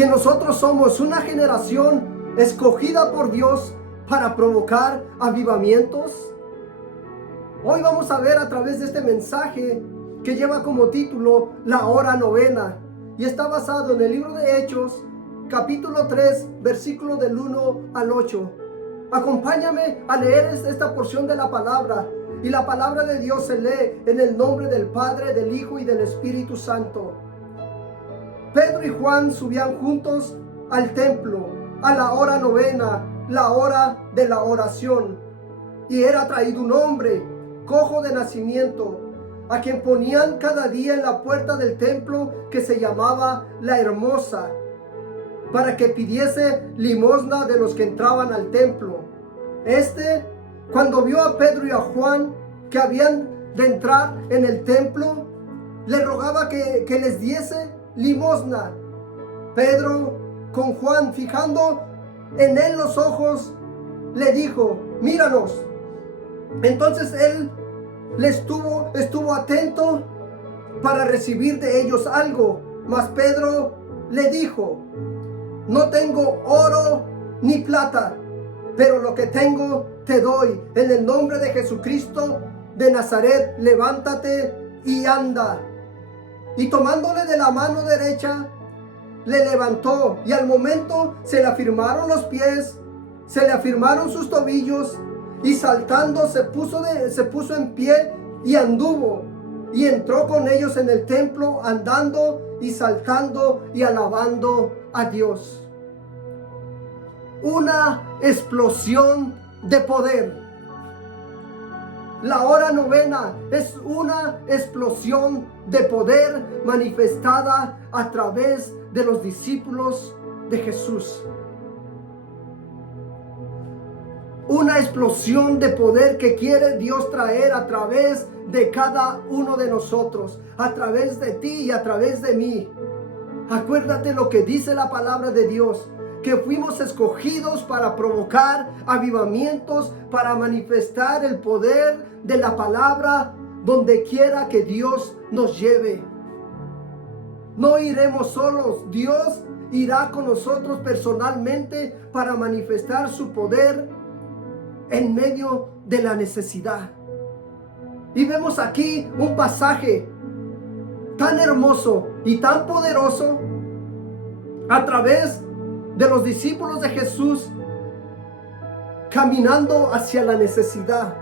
que nosotros somos una generación escogida por Dios para provocar avivamientos? Hoy vamos a ver a través de este mensaje que lleva como título La Hora Novena, y está basado en el libro de Hechos, capítulo 3, versículo del 1 al 8. Acompáñame a leer esta porción de la palabra, y la palabra de Dios se lee en el nombre del Padre, del Hijo y del Espíritu Santo. Pedro y Juan subían juntos al templo a la hora novena, la hora de la oración, y era traído un hombre cojo de nacimiento, a quien ponían cada día en la puerta del templo, que se llamaba La Hermosa, para que pidiese limosna de los que entraban al templo. Cuando vio a Pedro y a Juan que habían de entrar en el templo, le rogaba que les diese limosna. Pedro, con Juan fijando en él los ojos, le dijo: míranos. Entonces él estuvo atento para recibir de ellos algo, mas Pedro le dijo: no tengo oro ni plata, pero lo que tengo te doy. En el nombre de Jesucristo de Nazaret, levántate y anda. Y tomándole de la mano derecha, le levantó, y al momento se le afirmaron los pies, se le afirmaron sus tobillos, y saltando se puso en pie y anduvo, y entró con ellos en el templo, andando y saltando y alabando a Dios. Una explosión de poder. La hora novena es una explosión de poder manifestada a través de los discípulos de Jesús. Una explosión de poder que quiere Dios traer a través de cada uno de nosotros, a través de ti y a través de mí. Acuérdate lo que dice la palabra de Dios, que fuimos escogidos para provocar avivamientos, para manifestar el poder de la palabra donde quiera que Dios nos lleve. No iremos solos, Dios irá con nosotros personalmente para manifestar su poder en medio de la necesidad. Y vemos aquí un pasaje tan hermoso y tan poderoso a través de los discípulos de Jesús caminando hacia la necesidad.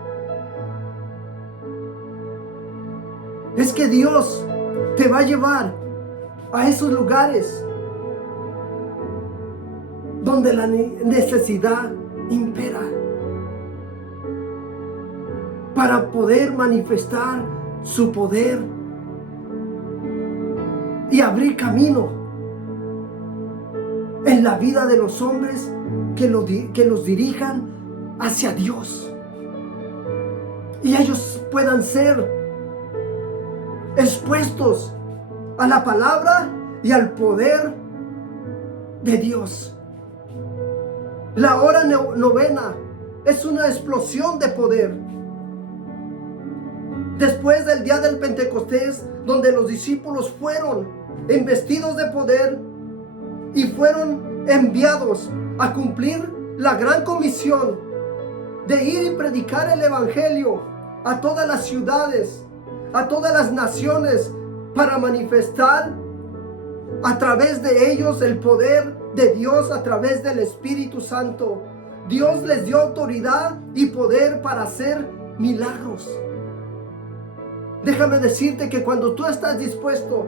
Es que Dios te va a llevar a esos lugares donde la necesidad impera, para poder manifestar su poder y abrir camino en la vida de los hombres que los dirijan hacia Dios, y ellos puedan ser expuestos a la palabra y al poder de Dios. La hora novena es una explosión de poder. Después del día del Pentecostés, donde los discípulos fueron investidos de poder y fueron enviados a cumplir la gran comisión de ir y predicar el evangelio a todas las ciudades, a todas las naciones, para manifestar a través de ellos el poder de Dios a través del Espíritu Santo. Dios les dio autoridad y poder para hacer milagros. Déjame decirte que cuando tú estás dispuesto,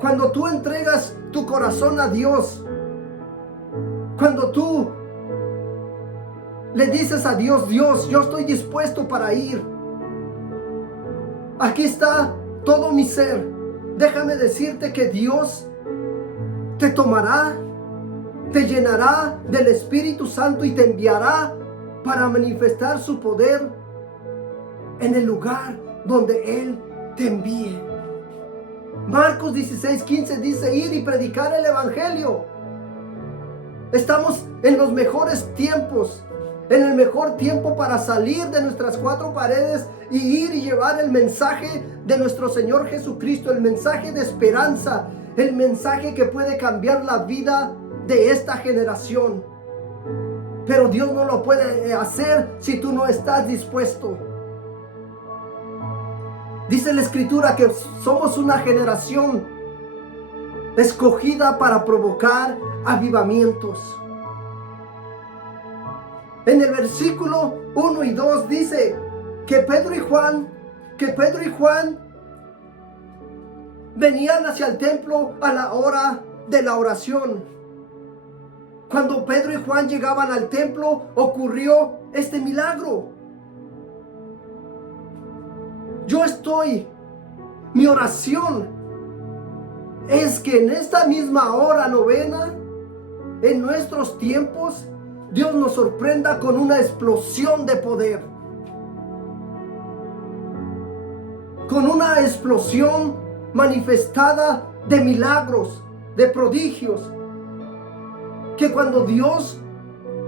cuando tú entregas tu corazón a Dios, cuando tú le dices a Dios: Dios, yo estoy dispuesto para ir, aquí está todo mi ser. Déjame decirte que Dios te tomará, te llenará del Espíritu Santo y te enviará para manifestar su poder en el lugar donde Él te envíe. Marcos 16:15 dice: ir y predicar el evangelio. Estamos en los mejores tiempos, en el mejor tiempo para salir de nuestras cuatro paredes y ir y llevar el mensaje de nuestro Señor Jesucristo, el mensaje de esperanza, el mensaje que puede cambiar la vida de esta generación. Pero Dios no lo puede hacer si tú no estás dispuesto. Dice la Escritura que somos una generación escogida para provocar avivamientos. En el versículo 1 y 2 dice que Pedro y Juan venían hacia el templo a la hora de la oración. Cuando Pedro y Juan llegaban al templo, ocurrió este milagro. Mi oración es que en esta misma hora novena, en nuestros tiempos, Dios nos sorprenda con una explosión de poder. Con una explosión manifestada de milagros, de prodigios. Que cuando Dios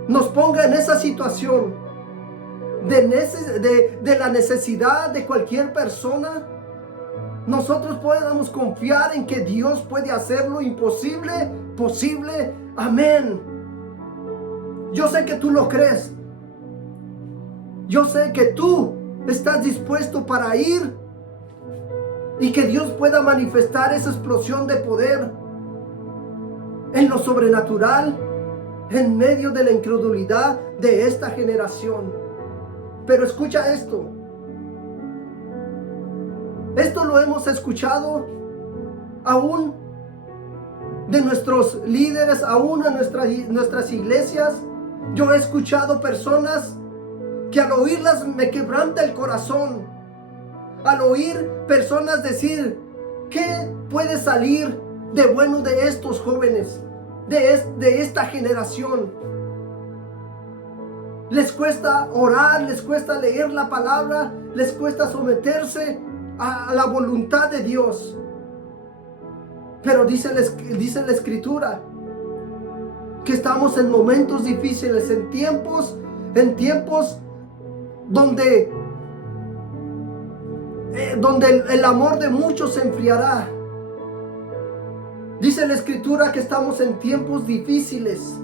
nos ponga en esa situación de la necesidad de cualquier persona, nosotros podamos confiar en que Dios puede hacer lo imposible posible. Amén. Yo sé que tú lo crees. Yo sé que tú estás dispuesto para ir y que Dios pueda manifestar esa explosión de poder en lo sobrenatural, en medio de la incredulidad de esta generación. Pero escucha esto. Esto lo hemos escuchado aún de nuestros líderes, aún en nuestras iglesias. Yo he escuchado personas que al oírlas me quebranta el corazón. Al oír personas decir, ¿qué puede salir de bueno de estos jóvenes, de esta generación? Les cuesta orar, les cuesta leer la palabra, les cuesta someterse a la voluntad de Dios. Pero dice la Escritura que estamos en momentos difíciles, en tiempos donde el amor de muchos se enfriará. Dice la Escritura que estamos en tiempos difíciles,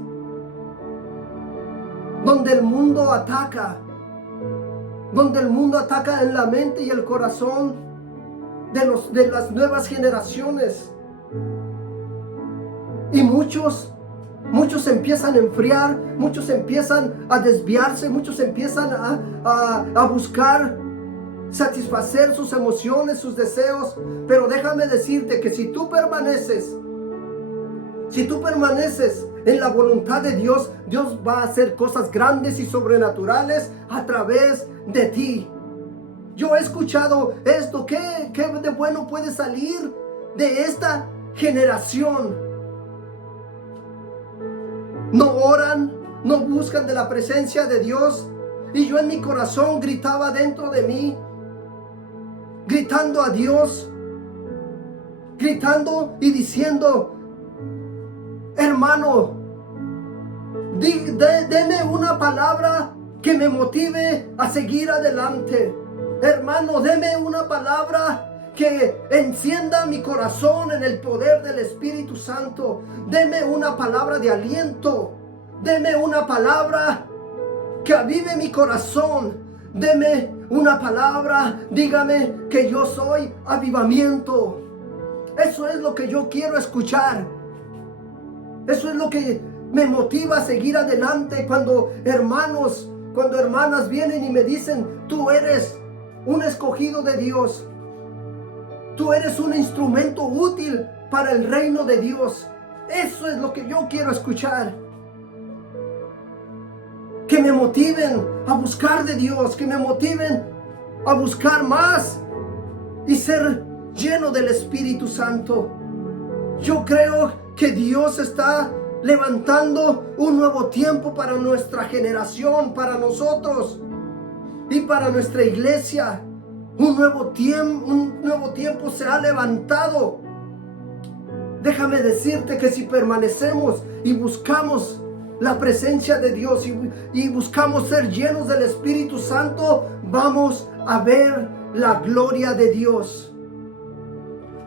donde el mundo ataca en la mente y el corazón de las nuevas generaciones. Y muchos empiezan a enfriar, muchos empiezan a desviarse, muchos empiezan a buscar satisfacer sus emociones, sus deseos. Pero déjame decirte que si tú permaneces en la voluntad de Dios, Dios va a hacer cosas grandes y sobrenaturales a través de ti. Yo he escuchado esto. ¿Qué de bueno puede salir de esta generación? No oran, no buscan de la presencia de Dios. Y yo en mi corazón gritaba dentro de mí, gritando a Dios, gritando y diciendo, hermano, deme una palabra que me motive a seguir adelante. Hermano, deme una palabra que encienda mi corazón en el poder del Espíritu Santo. Deme una palabra de aliento. Deme una palabra que avive mi corazón. Deme una palabra, dígame que yo soy avivamiento. Eso es lo que yo quiero escuchar. Eso es lo que me motiva a seguir adelante cuando hermanas vienen y me dicen, tú eres un escogido de Dios. Tú eres un instrumento útil para el reino de Dios. Eso es lo que yo quiero escuchar. Que me motiven a buscar de Dios, que me motiven a buscar más y ser lleno del Espíritu Santo. Yo creo que Dios está levantando un nuevo tiempo para nuestra generación, para nosotros y para nuestra iglesia. Un nuevo tiempo se ha levantado. Déjame decirte que si permanecemos y buscamos la presencia de Dios y buscamos ser llenos del Espíritu Santo, vamos a ver la gloria de Dios.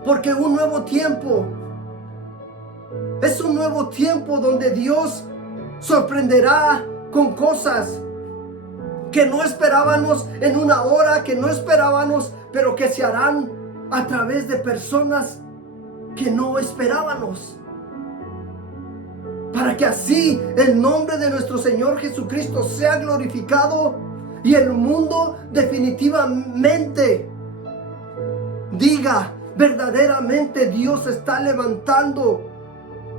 Porque un nuevo tiempo Es un nuevo tiempo donde Dios sorprenderá con cosas que no esperábamos en una hora, que no esperábamos, pero que se harán a través de personas que no esperábamos. Para que así el nombre de nuestro Señor Jesucristo sea glorificado y el mundo definitivamente diga, verdaderamente Dios está levantando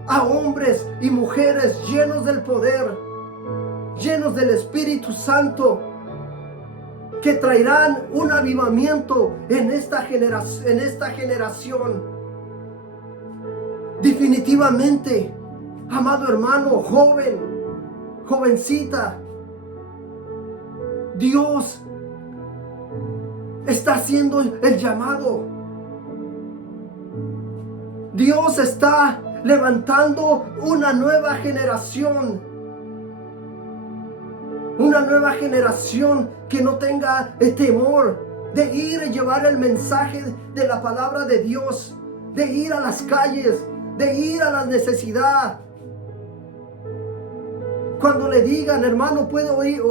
a hombres y mujeres llenos del poder, llenos del Espíritu Santo, que traerán un avivamiento en esta generación. Definitivamente, amado hermano, joven, jovencita, Dios está haciendo el llamado. Dios está levantando una nueva generación. Una nueva generación que no tenga el temor de ir y llevar el mensaje de la palabra de Dios, de ir a las calles, de ir a la necesidad. Cuando le digan, hermano, puedo ir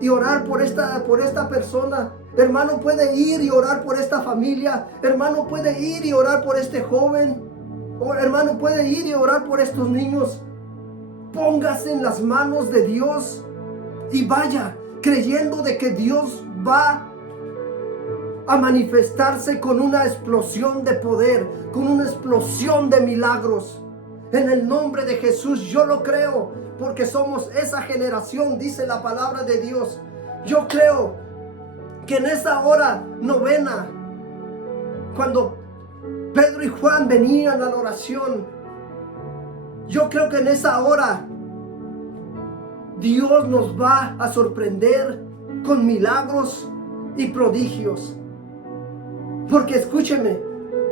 y orar por esta persona. Hermano, puede ir y orar por esta familia. Hermano, puede ir y orar por este joven. O hermano, puede ir y orar por estos niños. Póngase en las manos de Dios y vaya creyendo de que Dios va a manifestarse con una explosión de poder, con una explosión de milagros. En el nombre de Jesús yo lo creo, porque somos esa generación, dice la palabra de Dios. Yo creo que en esa hora novena, cuando Pedro y Juan venían a la oración, yo creo que en esa hora Dios nos va a sorprender con milagros y prodigios. Porque escúcheme,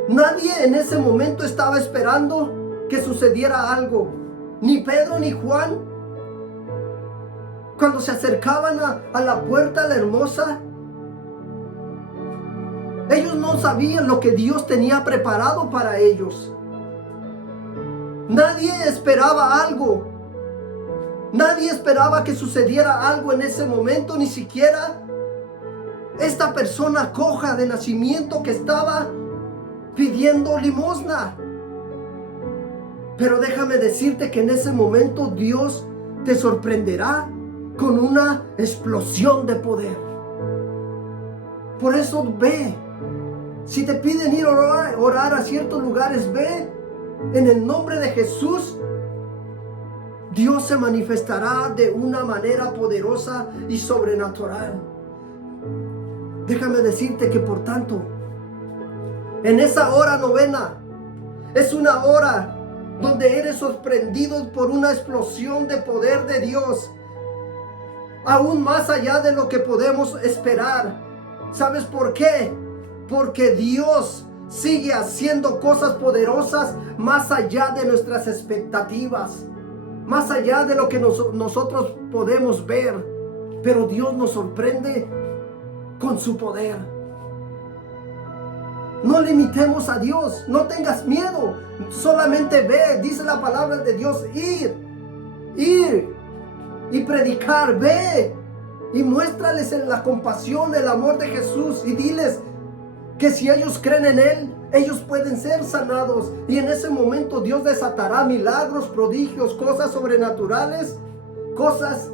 nadie en ese momento estaba esperando que sucediera algo. Ni Pedro ni Juan. Cuando se acercaban a la puerta, la hermosa, ellos no sabían lo que Dios tenía preparado para ellos. Nadie esperaba algo. Nadie esperaba que sucediera algo en ese momento, ni siquiera esta persona coja de nacimiento que estaba pidiendo limosna. Pero déjame decirte que en ese momento Dios te sorprenderá con una explosión de poder. Por eso ve. Si te piden ir a orar a ciertos lugares, ve. En el nombre de Jesús, Dios se manifestará de una manera poderosa y sobrenatural. Déjame decirte que por tanto, en esa hora novena, es una hora donde eres sorprendido por una explosión de poder de Dios, aún más allá de lo que podemos esperar. ¿Sabes por qué? Porque Dios sigue haciendo cosas poderosas más allá de nuestras expectativas, más allá de lo que nosotros podemos ver. Pero Dios nos sorprende con su poder. No limitemos a Dios, no tengas miedo, solamente ve, dice la palabra de Dios, ir y predicar, ve y muéstrales en la compasión, el amor de Jesús y diles que si ellos creen en Él, ellos pueden ser sanados. Y en ese momento Dios desatará milagros, prodigios, cosas sobrenaturales, cosas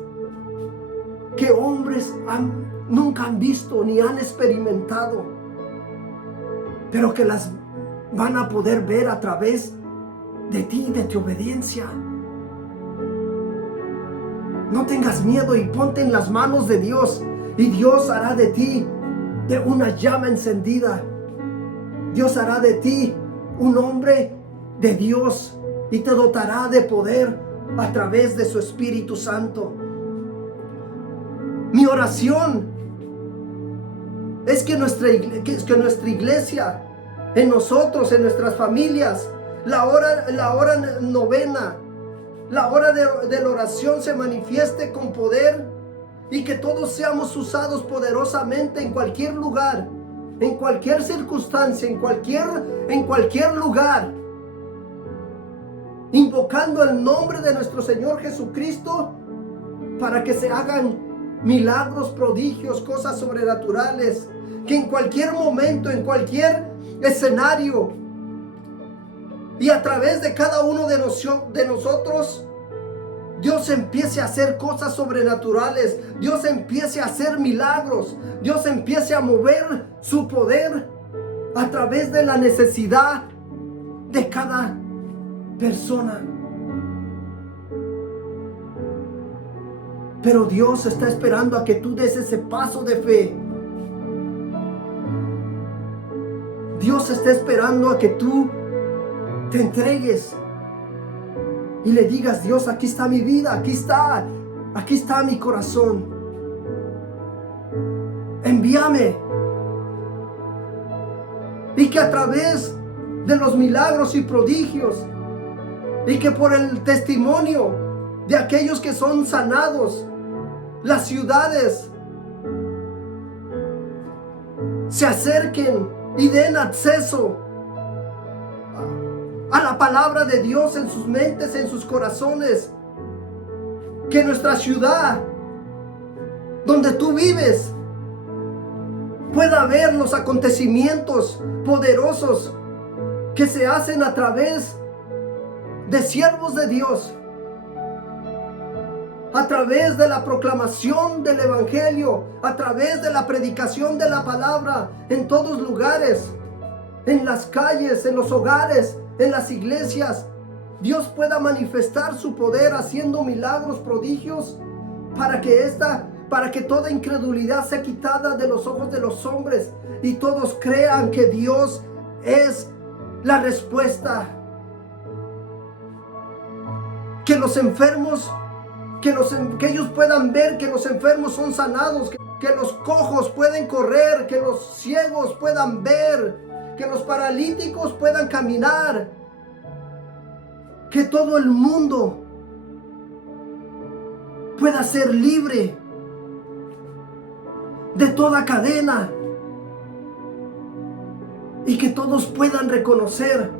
que hombres nunca han visto ni han experimentado, pero que las van a poder ver a través de ti, de tu obediencia. No tengas miedo y ponte en las manos de Dios, y Dios hará de ti de una llama encendida. Dios hará de ti un hombre de Dios y te dotará de poder a través de su Espíritu Santo. Mi oración es que nuestra iglesia, en nosotros, en nuestras familias, la hora novena, la hora de la oración se manifieste con poder, y que todos seamos usados poderosamente en cualquier lugar, en cualquier circunstancia, en cualquier lugar. invocando el nombre de nuestro Señor Jesucristo para que se hagan milagros, prodigios, cosas sobrenaturales, que en cualquier momento, en cualquier escenario y a través de cada uno de nosotros, Dios empiece a hacer cosas sobrenaturales, Dios empiece a hacer milagros, Dios empiece a mover su poder a través de la necesidad de cada persona. Pero Dios está esperando a que tú des ese paso de fe. Dios está esperando a que tú te entregues y le digas: Dios, aquí está mi vida, aquí está mi corazón. Envíame. Y que a través de los milagros y prodigios, y que por el testimonio de aquellos que son sanados, las ciudades se acerquen y den acceso a la palabra de Dios en sus mentes, en sus corazones. Que nuestra ciudad, donde tú vives, pueda ver los acontecimientos poderosos que se hacen a través de siervos de Dios, a través de la proclamación del Evangelio, a través de la predicación de la palabra en todos lugares, en las calles, en los hogares, en las iglesias. Dios pueda manifestar su poder haciendo milagros, prodigios, para que toda incredulidad sea quitada de los ojos de los hombres y todos crean que Dios es la respuesta. Que los enfermos, que ellos puedan ver que los enfermos son sanados, que los cojos pueden correr, que los ciegos puedan ver, que los paralíticos puedan caminar, que todo el mundo pueda ser libre de toda cadena y que todos puedan reconocer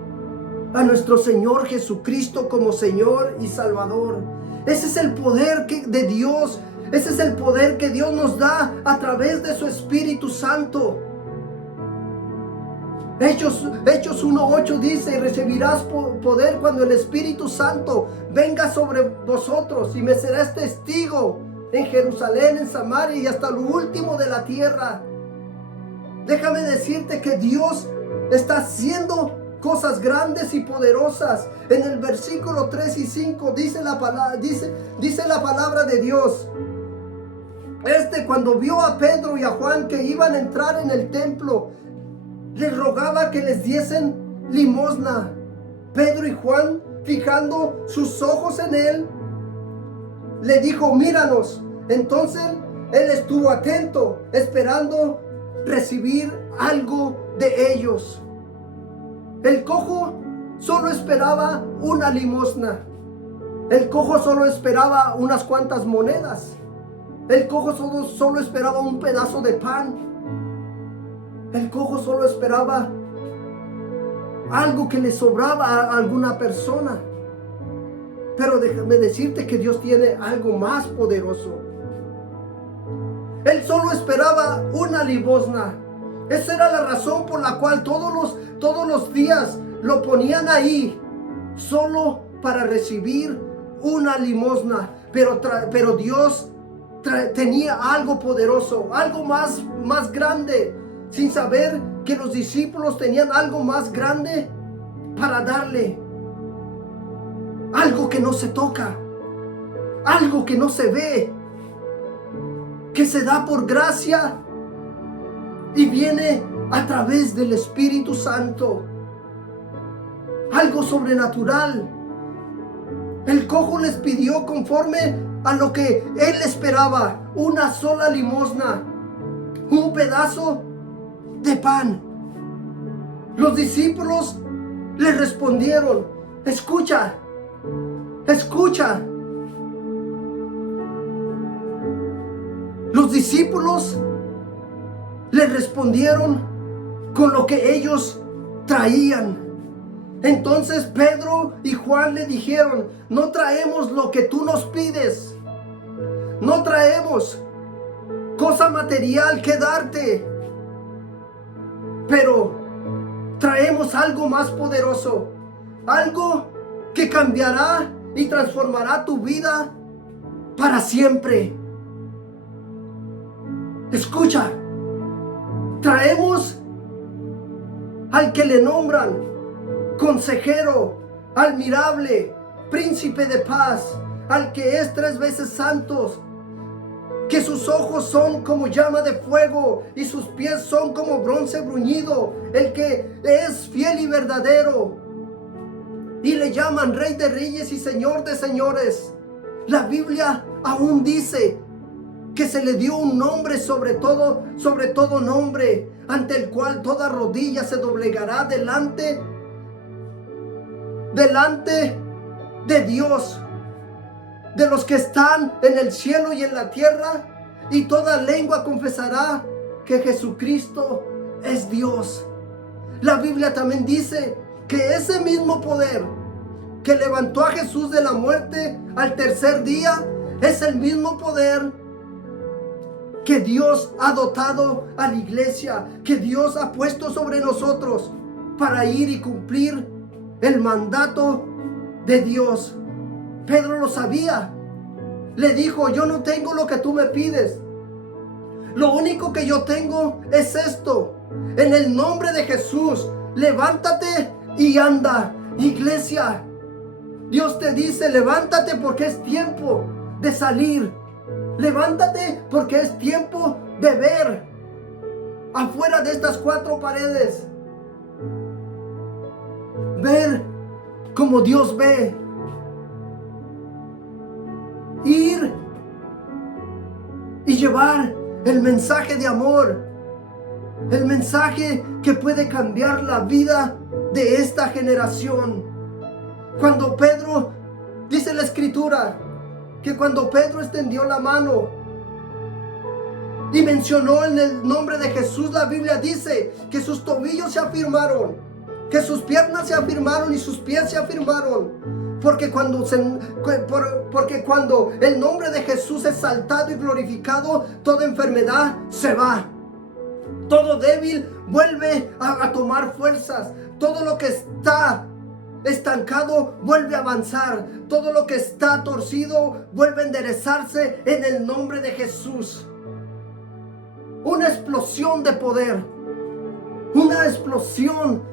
a nuestro Señor Jesucristo como Señor y Salvador. Ese es el poder de Dios. Ese es el poder que Dios nos da a través de su Espíritu Santo. Hechos 1:8 dice: y recibirás poder cuando el Espíritu Santo venga sobre vosotros, y me serás testigo en Jerusalén, en Samaria y hasta lo último de la tierra. Déjame decirte que Dios está haciendo cosas grandes y poderosas. En el versículo 3 y 5 dice la palabra de Dios. Cuando vio a Pedro y a Juan que iban a entrar en el templo, les rogaba que les diesen limosna. Pedro y Juan, fijando sus ojos en él, le dijo: míranos. Entonces él estuvo atento, esperando recibir algo de ellos. El cojo solo esperaba una limosna. El cojo solo esperaba unas cuantas monedas. El cojo solo esperaba un pedazo de pan. El cojo solo esperaba algo que le sobraba a alguna persona. Pero déjame decirte que Dios tiene algo más poderoso. Él solo esperaba una limosna. Esa era la razón por la cual todos los días lo ponían ahí, solo para recibir una limosna. Pero Dios tenía algo poderoso, algo más grande, sin saber que los discípulos tenían algo más grande para darle. Algo que no se toca, algo que no se ve, que se da por gracia y viene a través del Espíritu Santo. Algo sobrenatural. El cojo les pidió conforme a lo que él esperaba: una sola limosna, un pedazo de pan. Los discípulos le respondieron: escucha. Los discípulos le respondieron con lo que ellos traían. Entonces Pedro y Juan le dijeron: no traemos lo que tú nos pides, no traemos cosa material que darte, pero traemos algo más poderoso, algo que cambiará y transformará tu vida para siempre. Escucha, traemos al que le nombran Consejero, Admirable, Príncipe de Paz, al que es 3 veces santo, que sus ojos son como llama de fuego y sus pies son como bronce bruñido, el que es fiel y verdadero, y le llaman Rey de Reyes y Señor de Señores. La Biblia aún dice que se le dio un nombre sobre todo nombre, ante el cual toda rodilla se doblegará delante de Dios, de los que están en el cielo y en la tierra, y toda lengua confesará que Jesucristo es Dios. La Biblia también dice que ese mismo poder que levantó a Jesús de la muerte al tercer día es el mismo poder que Dios ha dotado a la iglesia, que Dios ha puesto sobre nosotros para ir y cumplir el mandato de Dios. Pedro lo sabía. Le dijo: yo no tengo lo que tú me pides. Lo único que yo tengo es esto. En el nombre de Jesús, levántate y anda. Iglesia, Dios te dice: levántate porque es tiempo de salir. Levántate porque es tiempo de ver afuera de estas 4 paredes. Ver como Dios ve. Ir y llevar el mensaje de amor, el mensaje que puede cambiar la vida de esta generación. Cuando Pedro, dice la Escritura, que cuando Pedro extendió la mano y mencionó en el nombre de Jesús, la Biblia dice que sus tobillos se afirmaron, que sus piernas se afirmaron y sus pies se afirmaron. Porque cuando el nombre de Jesús es exaltado y glorificado, toda enfermedad se va. Todo débil vuelve a tomar fuerzas. Todo lo que está estancado vuelve a avanzar. Todo lo que está torcido vuelve a enderezarse en el nombre de Jesús. Una explosión de poder. Una explosión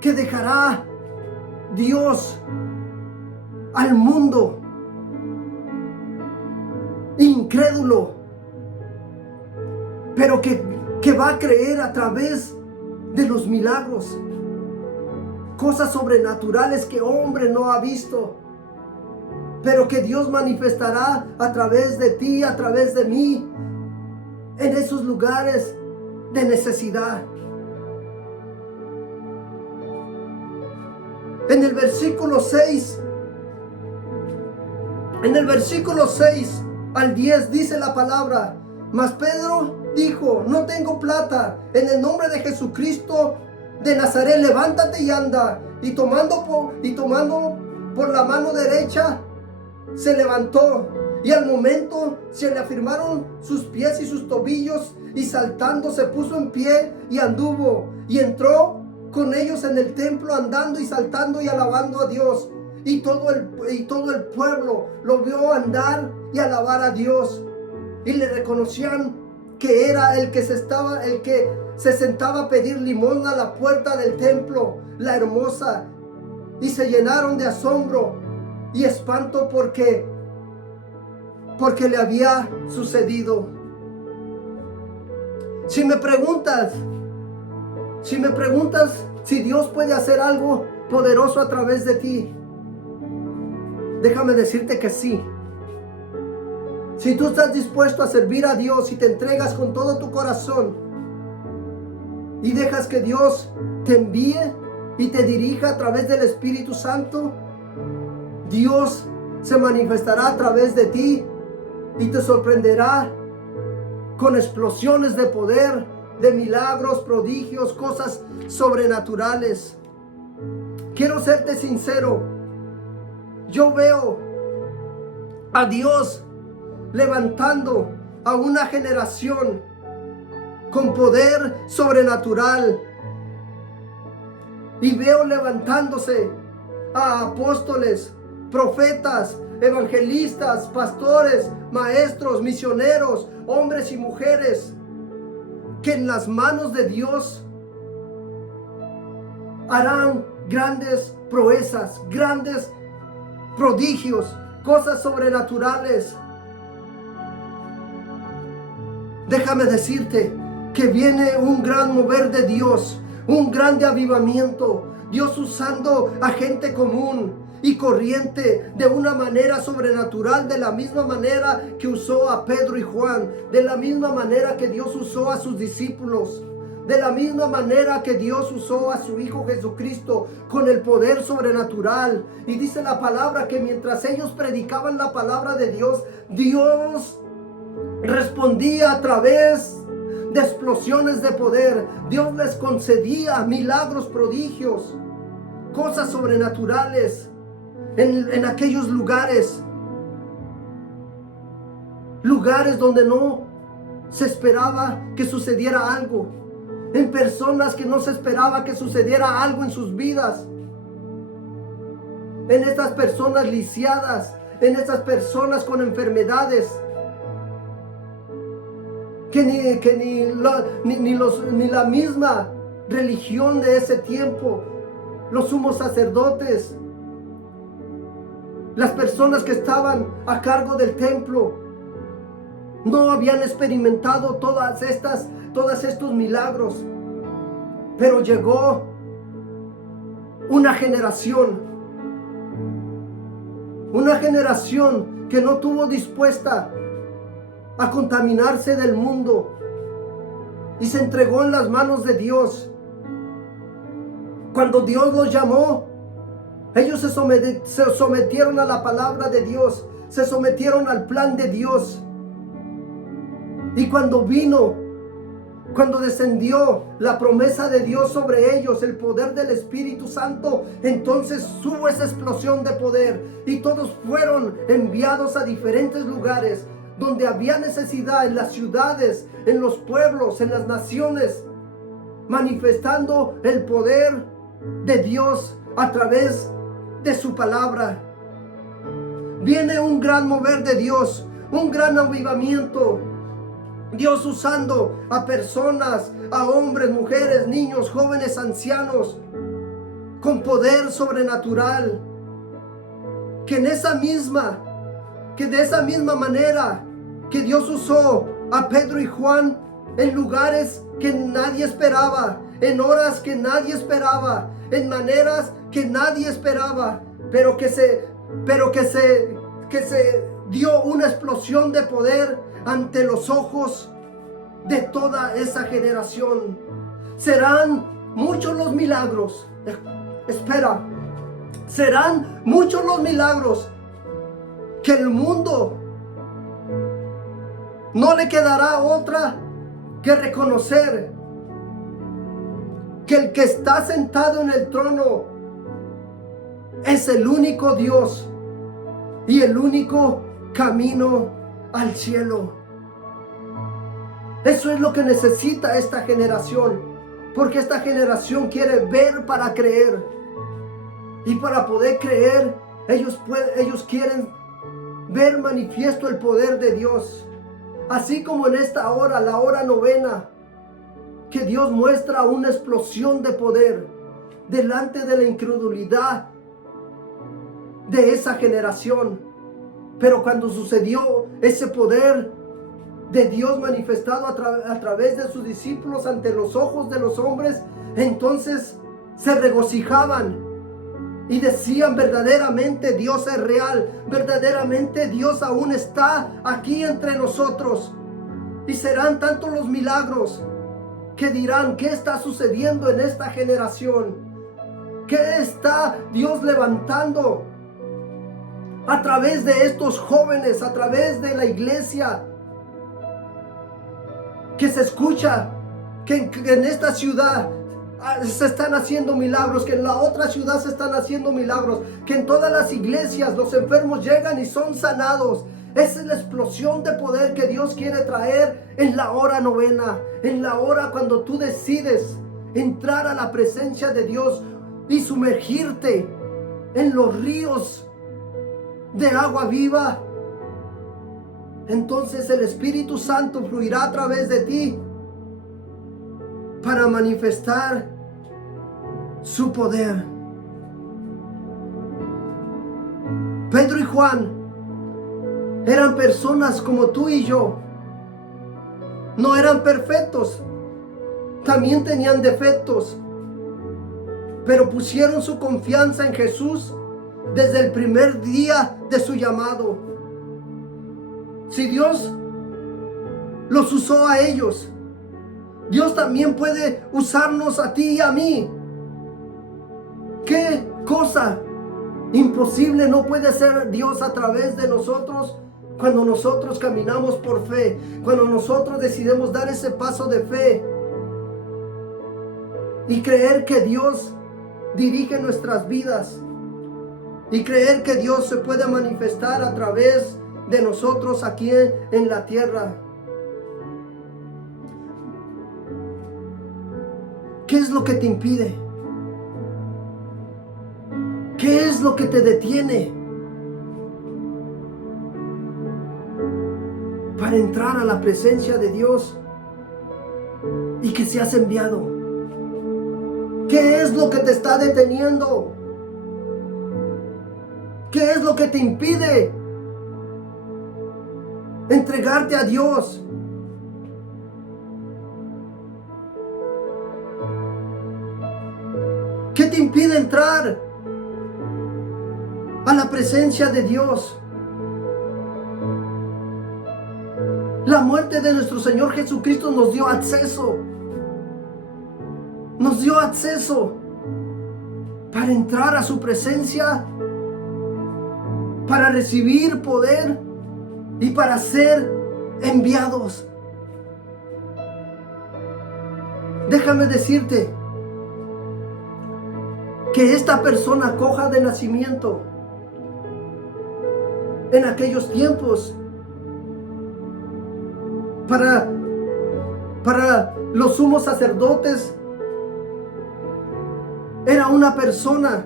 que dejará Dios al mundo incrédulo, pero que va a creer a través de los milagros, cosas sobrenaturales que hombre no ha visto, pero que Dios manifestará a través de ti, a través de mí, en esos lugares de necesidad. En el versículo 6 al 10 dice la palabra: mas Pedro dijo: no tengo plata. En el nombre de Jesucristo de Nazaret, levántate y anda. Y tomando por la mano derecha, se levantó. Y al momento se le afirmaron sus pies y sus tobillos, y saltando se puso en pie y anduvo. Y entró con ellos en el templo, andando y saltando y alabando a Dios. Y todo el pueblo lo vio andar y alabar a Dios. Y le reconocían que era el que se sentaba a pedir limosna a la puerta del templo, la hermosa. Y se llenaron de asombro y espanto porque le había sucedido. Si me preguntas si Dios puede hacer algo poderoso a través de ti, déjame decirte que sí. Si tú estás dispuesto a servir a Dios y te entregas con todo tu corazón y dejas que Dios te envíe y te dirija a través del Espíritu Santo, Dios se manifestará a través de ti y te sorprenderá con explosiones de poder, de milagros, prodigios, cosas sobrenaturales. quiero serte sincero. Yo veo a Dios levantando a una generación con poder sobrenatural. Y veo levantándose a apóstoles, profetas, evangelistas, pastores, maestros, misioneros, hombres y mujeres que en las manos de Dios harán grandes proezas, grandes prodigios, cosas sobrenaturales. Déjame decirte que viene un gran mover de Dios, un grande avivamiento. Dios usando a gente común y corriente de una manera sobrenatural, de la misma manera que usó a Pedro y Juan, de la misma manera que Dios usó a sus discípulos, de la misma manera que Dios usó a su Hijo Jesucristo con el poder sobrenatural. Y dice la palabra que mientras ellos predicaban la palabra de Dios, Dios respondía a través de explosiones de poder. Dios les concedía milagros, prodigios, cosas sobrenaturales en aquellos lugares donde no se esperaba que sucediera algo, en personas que no se esperaba que sucediera algo en sus vidas, en estas personas lisiadas, en estas personas con enfermedades que ni la misma religión de ese tiempo, los sumos sacerdotes, las personas que estaban a cargo del templo, no habían experimentado todos estos milagros. Pero llegó una generación que no estuvo dispuesta a contaminarse del mundo y se entregó en las manos de Dios. Cuando Dios los llamó, ellos se sometieron a la palabra de Dios, se sometieron al plan de Dios. Y cuando descendió la promesa de Dios sobre ellos, el poder del Espíritu Santo, entonces hubo esa explosión de poder y todos fueron enviados a diferentes lugares donde había necesidad, en las ciudades, en los pueblos, en las naciones, manifestando el poder de Dios a través de su palabra. Viene un gran mover de Dios, un gran avivamiento. Dios usando a personas, a hombres, mujeres, niños, jóvenes, ancianos, con poder sobrenatural. Que de esa misma manera que Dios usó a Pedro y Juan en lugares que nadie esperaba, en horas que nadie esperaba, en maneras que nadie esperaba, pero que se dio una explosión de poder ante los ojos de toda esa generación. Serán muchos los milagros. Serán muchos los milagros que el mundo no le quedará otra que reconocer que el que está sentado en el trono es el único Dios y el único camino al cielo. Eso es lo que necesita esta generación, porque esta generación quiere ver para creer, y para poder creer ellos quieren ver manifiesto el poder de Dios. Así como en esta hora, la hora novena, que Dios muestra una explosión de poder delante de la incredulidad de esa generación. Pero cuando sucedió ese poder de Dios manifestado a través de sus discípulos ante los ojos de los hombres, entonces se regocijaban y decían: verdaderamente Dios es real, verdaderamente Dios aún está aquí entre nosotros. Y serán tantos los milagros que dirán: ¿qué está sucediendo en esta generación? ¿Qué está Dios levantando a través de estos jóvenes, a través de la iglesia? Que se escucha que en esta ciudad se están haciendo milagros, que en la otra ciudad se están haciendo milagros, que en todas las iglesias los enfermos llegan y son sanados. Esa es la explosión de poder que Dios quiere traer en la hora novena, en la hora cuando tú decides entrar a la presencia de Dios y sumergirte en los ríos de agua viva. Entonces el Espíritu Santo fluirá a través de ti para manifestar su poder. Pedro y Juan eran personas como tú y yo. No eran perfectos, también tenían defectos, pero pusieron su confianza en Jesús desde el primer día de su llamado. Si Dios los usó a ellos, Dios también puede usarnos a ti y a mí. ¿Qué cosa imposible no puede hacer Dios a través de nosotros cuando nosotros caminamos por fe? Cuando nosotros decidimos dar ese paso de fe y creer que Dios dirige nuestras vidas y creer que Dios se puede manifestar a través de nosotros aquí en la tierra. ¿Qué es lo que te impide? ¿Qué es lo que te detiene para entrar a la presencia de Dios y que seas enviado? ¿Qué es lo que te está deteniendo? ¿Qué es lo que te impide entregarte a Dios? ¿Qué te impide entrar a la presencia de Dios? La muerte de nuestro Señor Jesucristo nos dio acceso. Nos dio acceso para entrar a su presencia, para recibir poder y para ser enviados. Déjame decirte que esta persona coja de nacimiento en aquellos tiempos para los sumos sacerdotes era una persona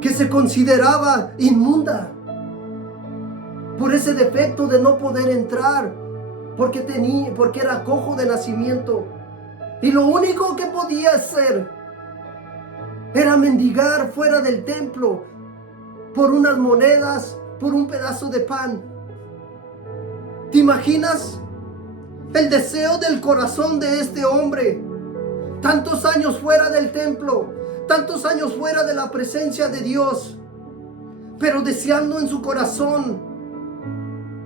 que se consideraba inmunda por ese defecto de no poder entrar porque era cojo de nacimiento, y lo único que podía hacer era mendigar fuera del templo por unas monedas, por un pedazo de pan. ¿Te imaginas el deseo del corazón de este hombre? Tantos años fuera del templo, tantos años fuera de la presencia de Dios, pero deseando en su corazón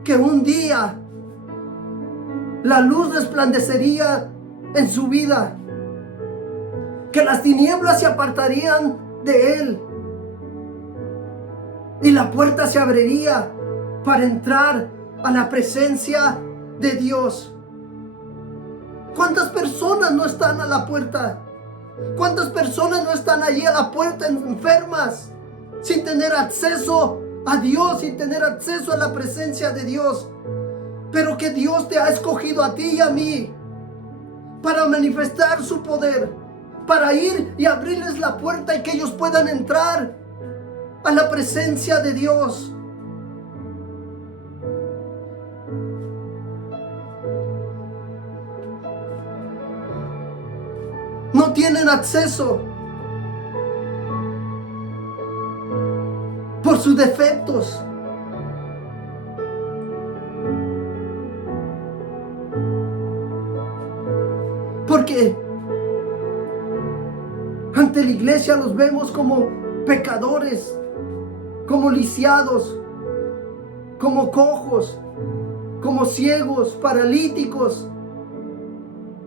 que un día la luz resplandecería en su vida, que las tinieblas se apartarían de él y la puerta se abriría para entrar a la presencia de Dios. ¿Cuántas personas no están a la puerta? ¿Cuántas personas no están allí a la puerta enfermas, sin tener acceso a Dios, sin tener acceso a la presencia de Dios? Pero que Dios te ha escogido a ti y a mí para manifestar su poder, para ir y abrirles la puerta y que ellos puedan entrar a la presencia de Dios. No tienen acceso por sus defectos. Porque ante la iglesia los vemos como pecadores, como lisiados, como cojos, como ciegos, paralíticos,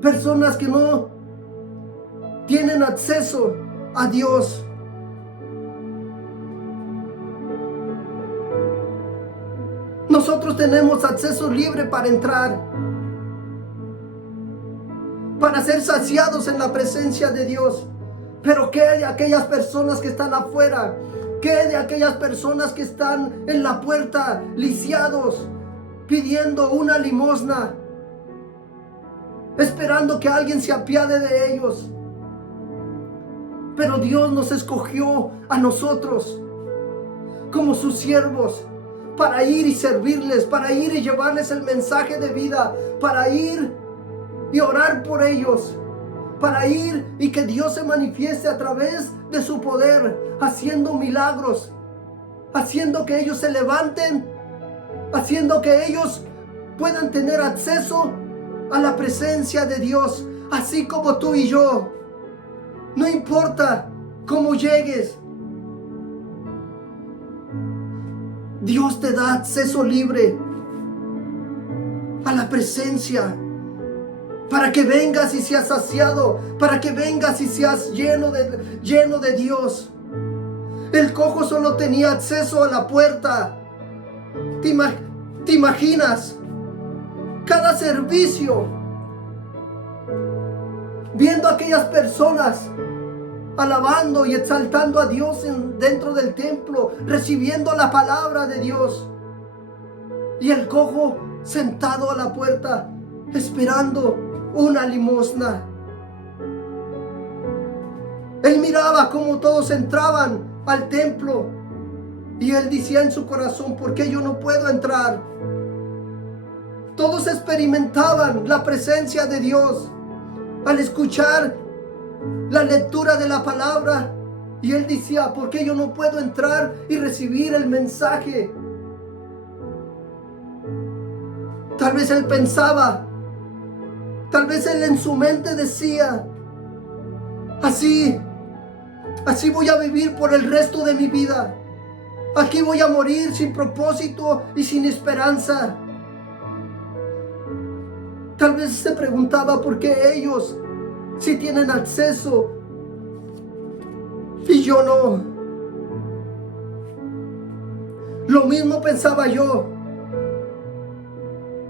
personas que no tienen acceso a Dios. Nosotros tenemos acceso libre para entrar para ser saciados en la presencia de Dios. Pero ¿qué de aquellas personas que están afuera? ¿Qué de aquellas personas que están en la puerta, lisiados, pidiendo una limosna, esperando que alguien se apiade de ellos? Pero Dios nos escogió a nosotros como sus siervos para ir y servirles, para ir y llevarles el mensaje de vida, para ir y orar por ellos, para ir y que Dios se manifieste a través de su poder, haciendo milagros, haciendo que ellos se levanten, haciendo que ellos puedan tener acceso a la presencia de Dios, así como tú y yo. No importa cómo llegues, Dios te da acceso libre a la presencia, para que vengas y seas saciado, para que vengas y seas lleno de Dios. El cojo solo tenía acceso a la puerta. ¿Te imaginas? Cada servicio, viendo a aquellas personas alabando y exaltando a Dios dentro del templo, recibiendo la palabra de Dios, y el cojo sentado a la puerta esperando una limosna. Él miraba cómo todos entraban al templo y él decía en su corazón: ¿por qué yo no puedo entrar? Todos experimentaban la presencia de Dios al escuchar la lectura de la palabra, y él decía: ¿por qué yo no puedo entrar y recibir el mensaje? Tal vez él pensaba, tal vez él en su mente decía: así voy a vivir por el resto de mi vida. Aquí voy a morir sin propósito y sin esperanza. Tal vez se preguntaba por qué ellos sí tienen acceso y yo no. Lo mismo pensaba yo.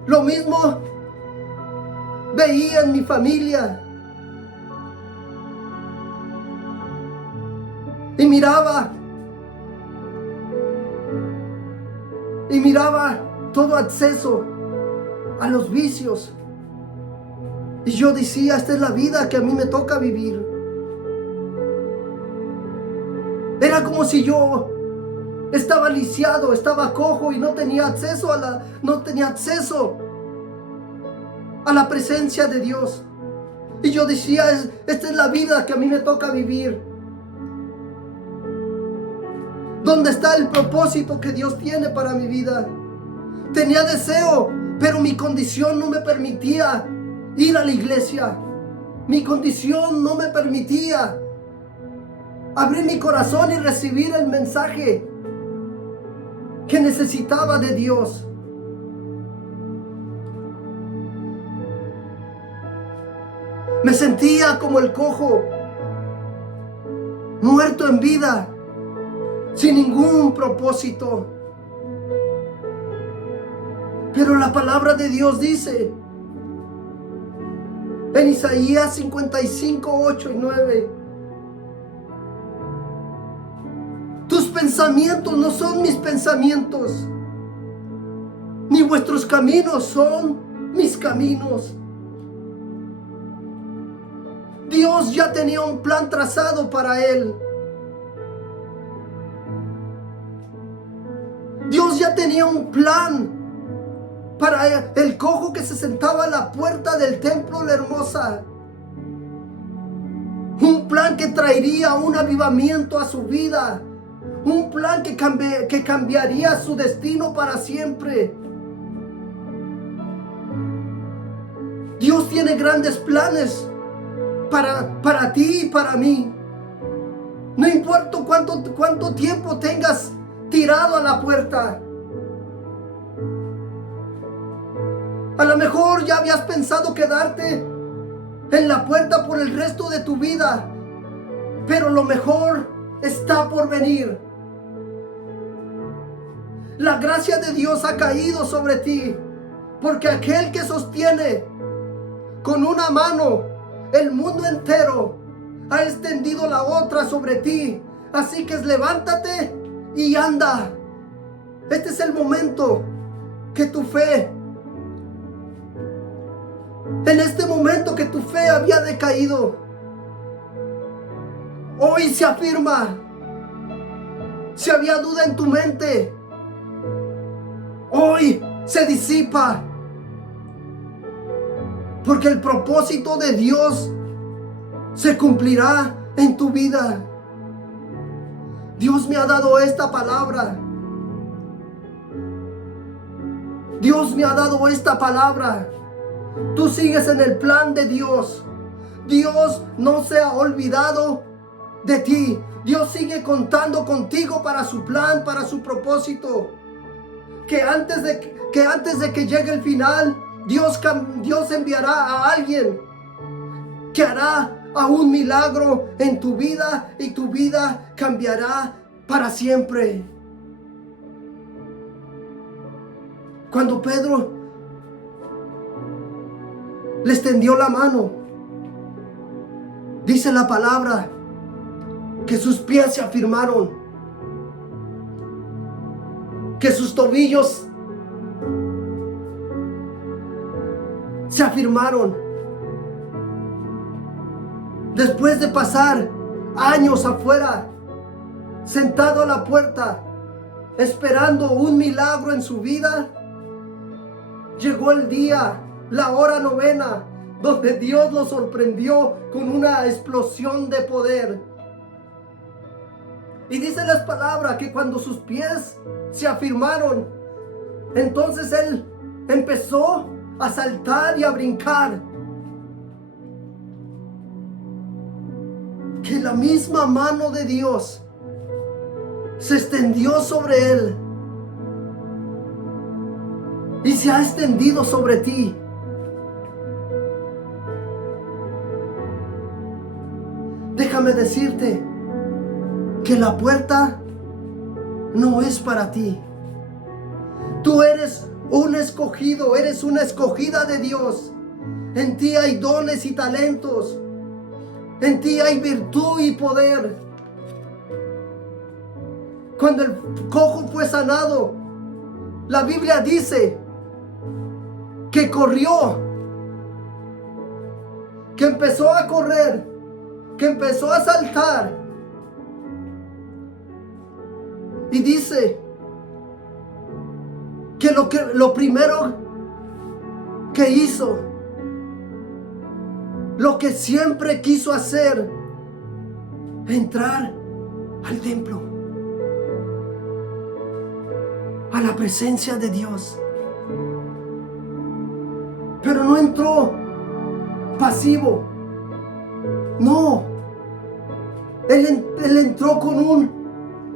Lo mismo veía en mi familia. Y miraba todo acceso a los vicios. Y yo decía: esta es la vida que a mí me toca vivir. Era como si yo estaba lisiado, estaba cojo y no tenía acceso a la presencia de Dios. Y yo decía: esta es la vida que a mí me toca vivir. ¿Dónde está el propósito que Dios tiene para mi vida? Tenía deseo, pero mi condición no me permitía ir a la iglesia. Mi condición no me permitía abrir mi corazón y recibir el mensaje que necesitaba de Dios. Me sentía como el cojo, muerto en vida, sin ningún propósito. Pero la palabra de Dios dice en Isaías 55, 8 y 9: tus pensamientos no son mis pensamientos, ni vuestros caminos son mis caminos. Dios ya tenía un plan trazado para él. Dios ya tenía un plan para el cojo que se sentaba a la puerta del templo La Hermosa. Un plan que traería un avivamiento a su vida. Un plan que cambiaría su destino para siempre. Dios tiene grandes planes para ti y para mí. No importa cuánto tiempo tengas tirado a la puerta. A lo mejor ya habías pensado quedarte en la puerta por el resto de tu vida, pero lo mejor está por venir. La gracia de Dios ha caído sobre ti, porque aquel que sostiene con una mano el mundo entero ha extendido la otra sobre ti. Así que levántate y anda. Este es el momento que tu fe, en este momento que tu fe había decaído, hoy se afirma. Si había duda en tu mente, hoy se disipa. Porque el propósito de Dios se cumplirá en tu vida. Dios me ha dado esta palabra. Dios me ha dado esta palabra. Tú sigues en el plan de Dios. Dios no se ha olvidado de ti. Dios sigue contando contigo para su plan, para su propósito. Que antes de que llegue el final, Dios enviará a alguien que hará un milagro en tu vida, y tu vida cambiará para siempre. Cuando Pedro le extendió la mano, dice la palabra que sus pies se afirmaron, que sus tobillos se afirmaron. Después de pasar años afuera, sentado a la puerta, esperando un milagro en su vida, llegó el día, la hora novena, donde Dios lo sorprendió con una explosión de poder. Y dice las palabras que cuando sus pies se afirmaron, entonces él empezó a saltar y a brincar. Que la misma mano de Dios se extendió sobre él y se ha extendido sobre ti. Déjame decirte que la puerta no es para ti. Tú eres un escogido, eres una escogida de Dios. En ti hay dones y talentos. En ti hay virtud y poder. Cuando el cojo fue sanado, la Biblia dice que corrió, que empezó a correr, que empezó a saltar. Y dice que lo primero que hizo, lo que siempre quiso hacer, entrar al templo, a la presencia de Dios. Pero no entró pasivo. No. Él entró con un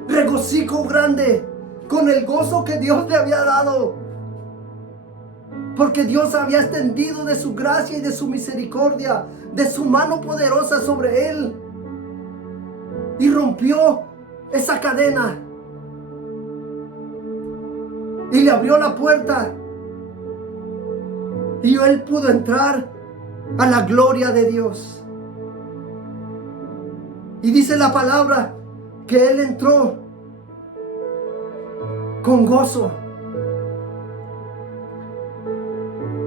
regocijo grande, con el gozo que Dios le había dado. Porque Dios había extendido de su gracia y de su misericordia, de su mano poderosa sobre él. Y rompió esa cadena. Y le abrió la puerta. Y él pudo entrar a la gloria de Dios. Y dice la palabra que él entró con gozo.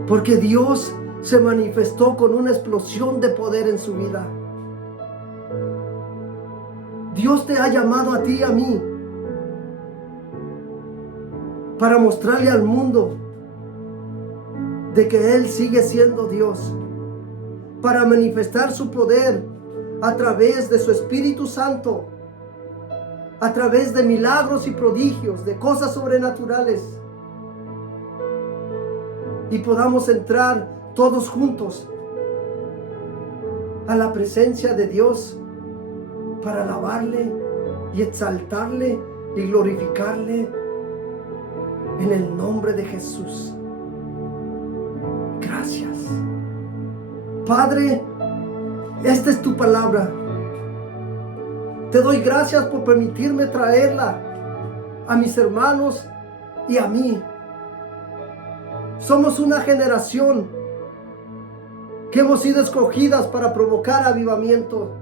Porque Dios se manifestó con una explosión de poder en su vida. Dios te ha llamado a ti y a mí para mostrarle al mundo de que Él sigue siendo Dios, para manifestar su poder a través de su Espíritu Santo, a través de milagros y prodigios, de cosas sobrenaturales, y podamos entrar todos juntos a la presencia de Dios para alabarle y exaltarle y glorificarle en el nombre de Jesús. Gracias. Padre, esta es tu palabra. Te doy gracias por permitirme traerla a mis hermanos y a mí. Somos una generación que hemos sido escogidas para provocar avivamiento.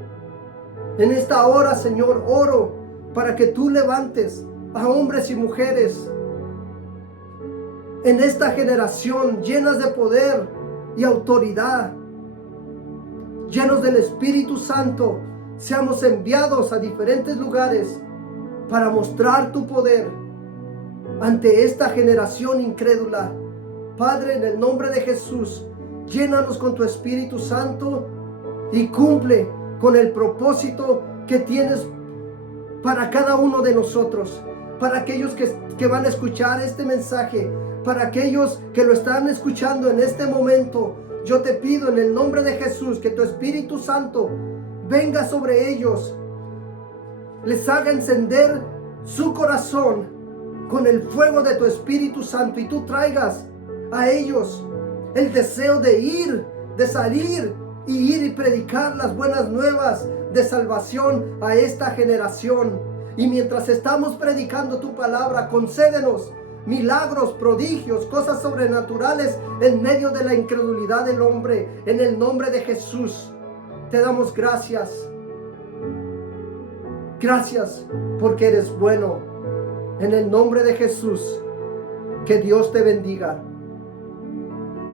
En esta hora, Señor, oro para que tú levantes a hombres y mujeres en esta generación llenas de poder y autoridad, llenos del Espíritu Santo, seamos enviados a diferentes lugares para mostrar tu poder ante esta generación incrédula. Padre, en el nombre de Jesús, llénanos con tu Espíritu Santo y cumple con el propósito que tienes para cada uno de nosotros, para aquellos que van a escuchar este mensaje, para aquellos que lo están escuchando en este momento. Yo te pido en el nombre de Jesús que tu Espíritu Santo venga sobre ellos, les haga encender su corazón con el fuego de tu Espíritu Santo y tú traigas a ellos el deseo de ir, de salir y ir y predicar las buenas nuevas de salvación a esta generación. Y mientras estamos predicando tu palabra, concédenos milagros, prodigios, cosas sobrenaturales en medio de la incredulidad del hombre. En el nombre de Jesús te damos gracias. Gracias porque eres bueno. En el nombre de Jesús, que Dios te bendiga.